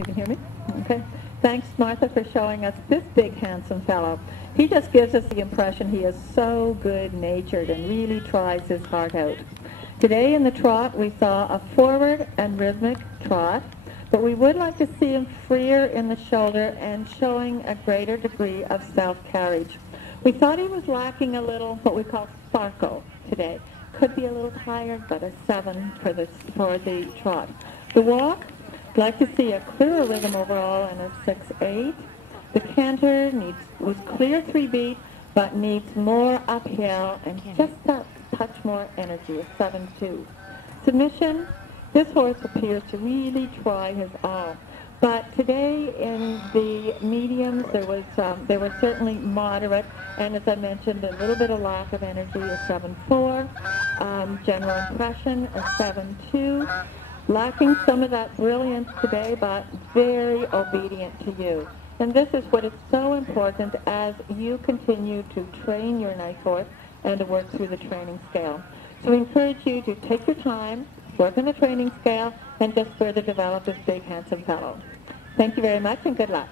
You can hear me? Okay. Thanks, Martha, for showing us this big, handsome fellow. He just gives us the impression he is so good-natured and really tries his heart out. Today in the trot, we saw a forward and rhythmic trot, but we would like to see him freer in the shoulder and showing a greater degree of self-carriage. We thought he was lacking a little what we call sparkle today. Could be a little tired, but a 7 for the trot. The walk, I'd like to see a clearer rhythm overall and a 6-8. The canter was clear 3-beat, but needs more uphill and just a touch more energy, a 7-2. Submission, this horse appears to really try his all. But today in the mediums, they were certainly moderate, and as I mentioned, a little bit of lack of energy, a 7-4. General impression, a 7-2. Lacking some of that brilliance today, but very obedient to you. And this is what is so important as you continue to train your nice horse and to work through the training scale. So we encourage you to take your time, work on the training scale, and just further develop this big, handsome fellow. Thank you very much, and good luck.